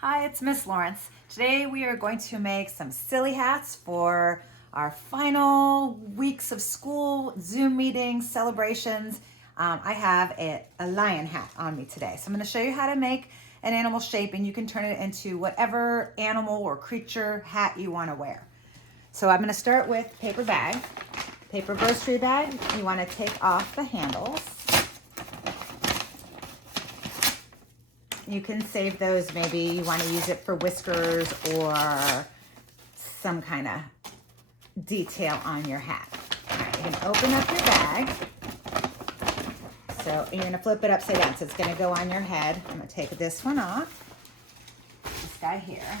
Hi, it's Miss Lawrence. Today we are going to make some silly hats for our final weeks of school, Zoom meetings, celebrations. I have a lion hat on me today. So I'm going to show you how to make an animal shape, and you can turn it into whatever animal or creature hat you want to wear. So I'm going to start with paper bag. Paper grocery bag, you want to take off the handles. You can save those, maybe you want to use it for whiskers or some kind of detail on your hat. All right, you're going to open up your bag. So you're going to flip it upside down, so it's going to go on your head. I'm going to take this one off, this guy here.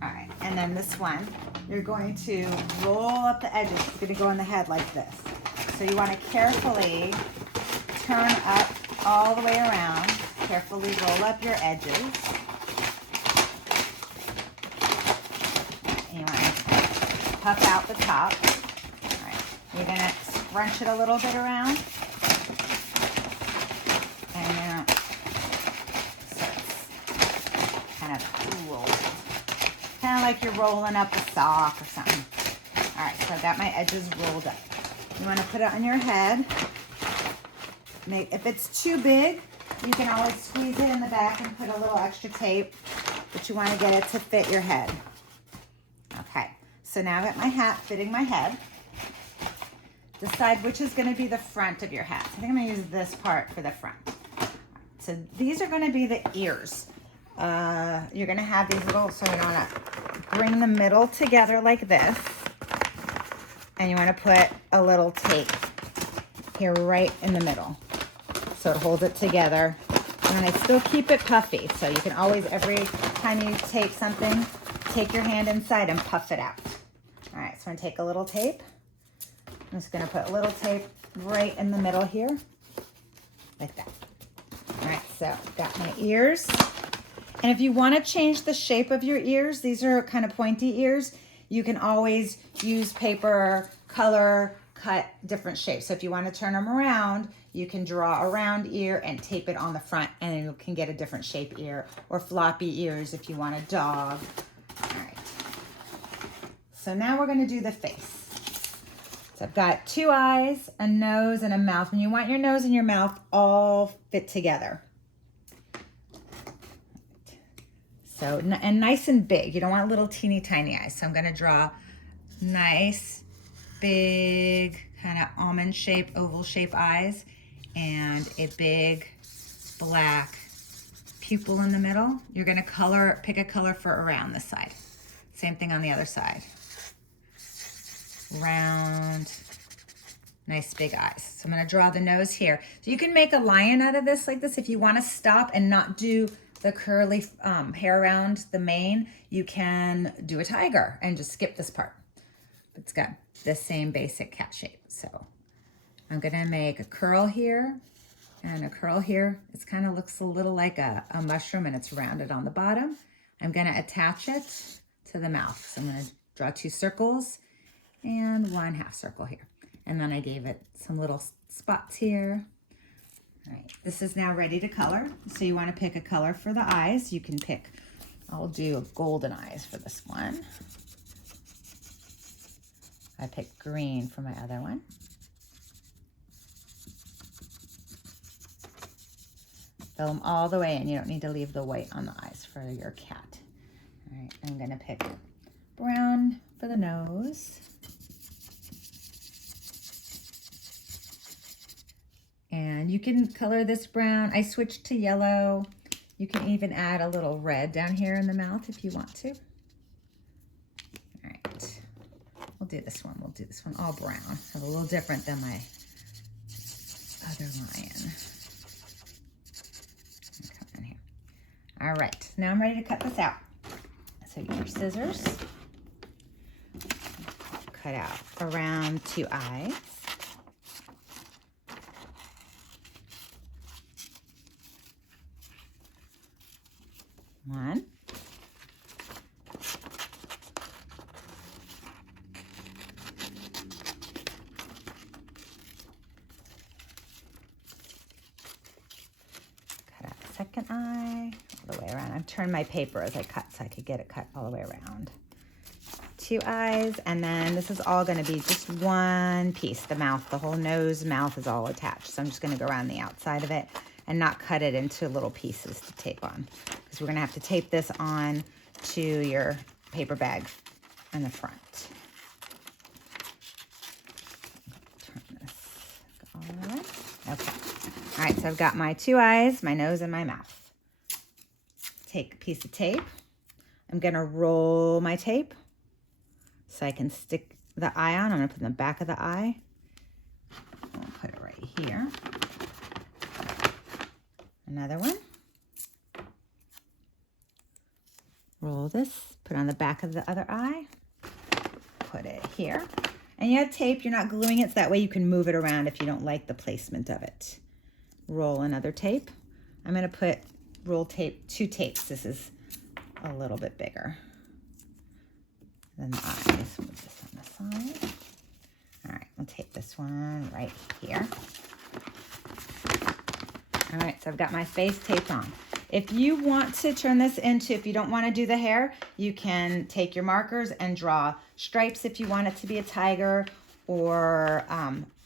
All right, and then this one, you're going to roll up the edges. It's going to go on the head like this. So you want to carefully turn up all the way around. Carefully roll up your edges. And you want to puff out the top. All right, you're going to scrunch it a little bit around. And then so it's kind of rolled. Kind of like you're rolling up a sock or something. All right, so I've got my edges rolled up. You want to put it on your head. If it's too big, you can always squeeze it in the back and put a little extra tape, but you want to get it to fit your head. Okay, so now I've got my hat fitting my head. Decide which is going to be the front of your hat. I think I'm going to use this part for the front. So these are going to be the ears. You're going to have these little, so you want to bring the middle together like this, and you want to put a little tape here right in the middle. So it holds it together, and I still keep it puffy. So you can always, every time you take something, take your hand inside and puff it out. All right, so I'm gonna take a little tape. I'm just gonna put a little tape right in the middle here, like that. All right, so I've got my ears. And if you wanna change the shape of your ears, these are kind of pointy ears, you can always use paper, color, cut different shapes. So if you want to turn them around, you can draw a round ear and tape it on the front, and then you can get a different shape ear, or floppy ears if you want a dog. All right. So now we're going to do the face. So I've got 2 eyes, a nose, and a mouth, and you want your nose and your mouth all fit together. So, and nice and big. You don't want little teeny tiny eyes. So I'm going to draw nice, big, kind of almond shape, oval shape eyes, and a big black pupil in the middle. You're going to pick a color for around this side. Same thing on the other side. Round, nice big eyes. So I'm going to draw the nose here. So you can make a lion out of this like this. If you want to stop and not do the curly hair around the mane, you can do a tiger and just skip this part. It's got the same basic cat shape. So I'm gonna make a curl here and a curl here. It kind of looks a little like a mushroom, and it's rounded on the bottom. I'm gonna attach it to the mouth. So I'm gonna draw 2 circles and 1 half circle here. And then I gave it some little spots here. All right, this is now ready to color. So you wanna pick a color for the eyes. You can pick, I'll do golden eyes for this one. I picked green for my other one. Fill them all the way in. You don't need to leave the white on the eyes for your cat. All right, I'm gonna pick brown for the nose. And you can color this brown. I switched to yellow. You can even add a little red down here in the mouth if you want to. We'll do this one. We'll do this one all brown. A little different than my other lion. Come in here. All right, now I'm ready to cut this out. So get your scissors. Cut out around 2 eyes. One. second eye, all the way around. turn my paper as I cut so I could get it cut all the way around. 2 eyes, and then this is all going to be just one piece. The mouth, the whole nose, mouth is all attached. So I'm just going to go around the outside of it and not cut it into little pieces to tape on, because we're going to have to tape this on to your paper bag in the front. Turn this all the way. Okay. All right, so I've got my 2 eyes, my nose, and my mouth. Take a piece of tape. I'm going to roll my tape so I can stick the eye on. I'm going to put it in the back of the eye. I'll put it right here. Another one. Roll this, put it on the back of the other eye. Put it here. And you have tape, you're not gluing it, so that way you can move it around if you don't like the placement of it. Roll another tape. I'm going to put roll tape, 2 tapes. This is a little bit bigger than the eyes. Move this on the side. All right, we'll tape this one right here. All right, so I've got my face taped on. If you want to turn this into, if you don't want to do the hair, you can take your markers and draw stripes if you want it to be a tiger or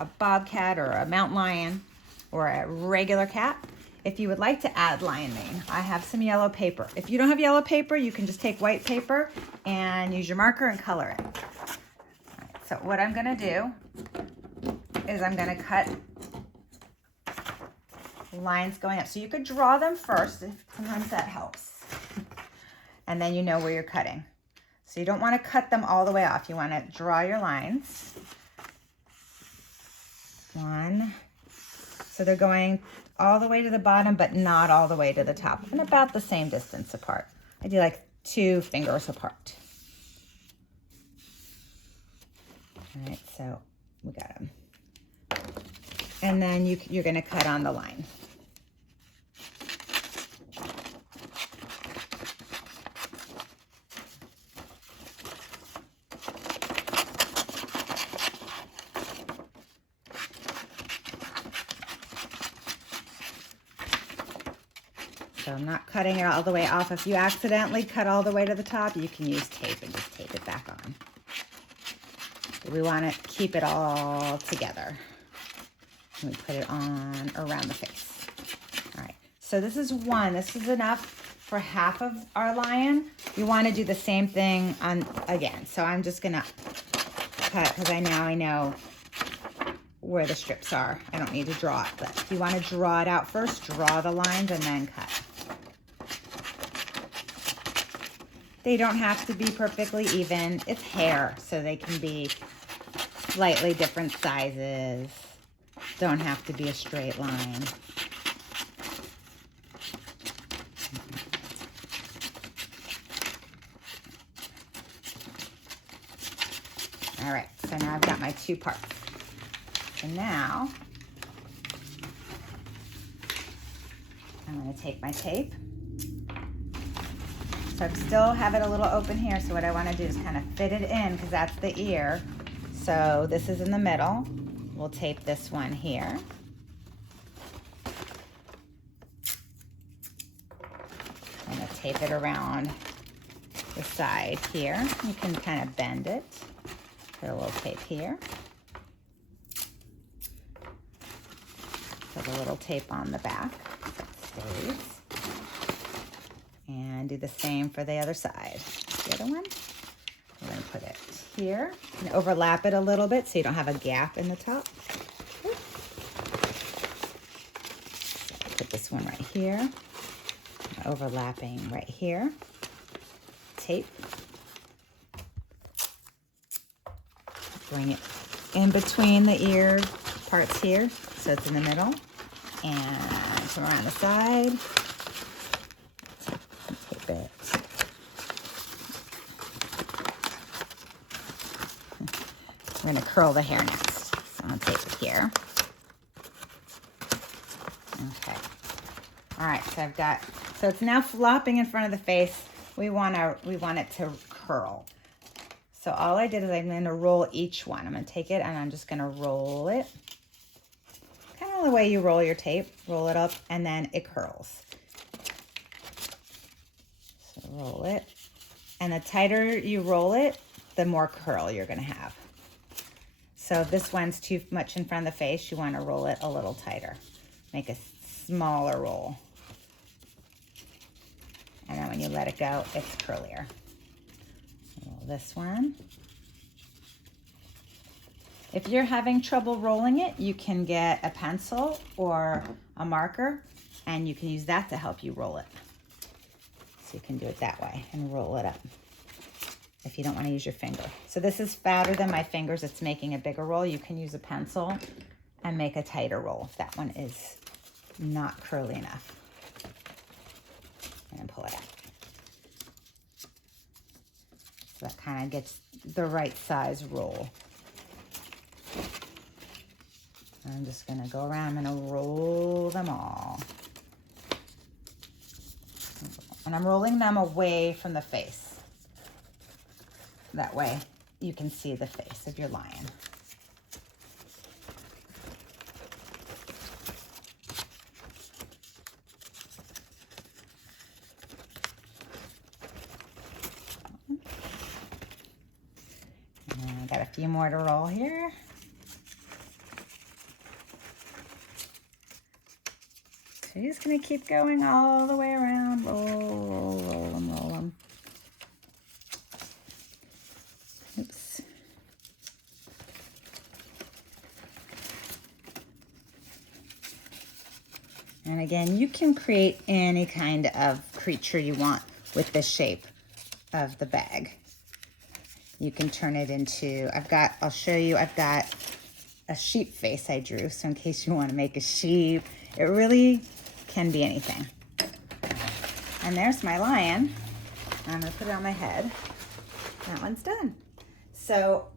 a bobcat or a mountain lion or a regular cat. If you would like to add lion mane, I have some yellow paper. If you don't have yellow paper, you can just take white paper and use your marker and color it. All right, so what I'm gonna do is I'm gonna cut lines going up. So you could draw them first. Sometimes that helps. And then you know where you're cutting. So you don't want to cut them all the way off. You want to draw your lines. 1. So they're going all the way to the bottom, but not all the way to the top. And about the same distance apart. I do like 2 fingers apart. All right, so we got them. And then you're going to cut on the line. So I'm not cutting it all the way off. If you accidentally cut all the way to the top, you can use tape and just tape it back on. We want to keep it all together. And we put it on around the face. All right, so this is 1. This is enough for half of our lion. You want to do the same thing on again. So I'm just gonna cut, because I know where the strips are. I don't need to draw it, but if you want to draw it out first, draw the lines and then cut. They don't have to be perfectly even. It's hair, so they can be slightly different sizes. Don't have to be a straight line. All right, so now I've got my 2 parts. So now, I'm going to take my tape. So I still have it a little open here, so what I want to do is kind of fit it in, because that's the ear. So this is in the middle. We'll tape this one here. I'm going to tape it around the side here. You can kind of bend it. Put a little tape here. Put a little tape on the back so it stays. And do the same for the other side. The other one, we're going to put it here and overlap it a little bit so you don't have a gap in the top. Put this one right here, overlapping right here. Tape. Bring it in between the ear parts here so it's in the middle. And come around the side. Tape it. We're going to curl the hair next. So I'm going to tape it here. Okay. All right, so I've got, so it's now flopping in front of the face. We want it to curl. So all I did is I'm going to roll each one. I'm going to take it and I'm just going to roll it. Kind of the way you roll your tape. Roll it up and then it curls. roll it. And the tighter you roll it, the more curl you're gonna have. So if this one's too much in front of the face, you wanna roll it a little tighter. Make a smaller roll. And then when you let it go, it's curlier. Roll this one. If you're having trouble rolling it, you can get a pencil or a marker, and you can use that to help you roll it. So you can do it that way and roll it up if you don't want to use your finger. So this is fatter than my fingers. It's making a bigger roll. You can use a pencil and make a tighter roll if that one is not curly enough. And pull it out. So that kind of gets the right size roll. I'm just gonna go around, I'm gonna roll them all. And I'm rolling them away from the face. That way you can see the face of your lion. And I got a few more to roll here. So you're just gonna keep going all the way around. Roll, roll, roll them, roll them. Oops. And again, you can create any kind of creature you want with the shape of the bag. You can turn it into, I'll show you, I've got a sheep face I drew. So in case you want to make a sheep, it really can be anything. And there's my lion. I'm gonna put it on my head. That one's done. So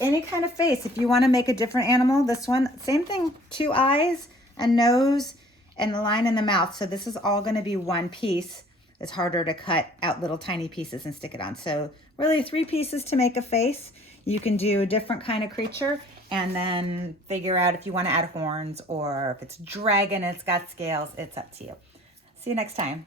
any kind of face, if you want to make a different animal, this one, same thing, 2 eyes, a nose, and the line in the mouth. So this is all going to be one piece. It's harder to cut out little tiny pieces and stick it on. So really 3 pieces to make a face. You can do a different kind of creature and then figure out if you want to add horns or if it's dragon and it's got scales. It's up to you. See you next time.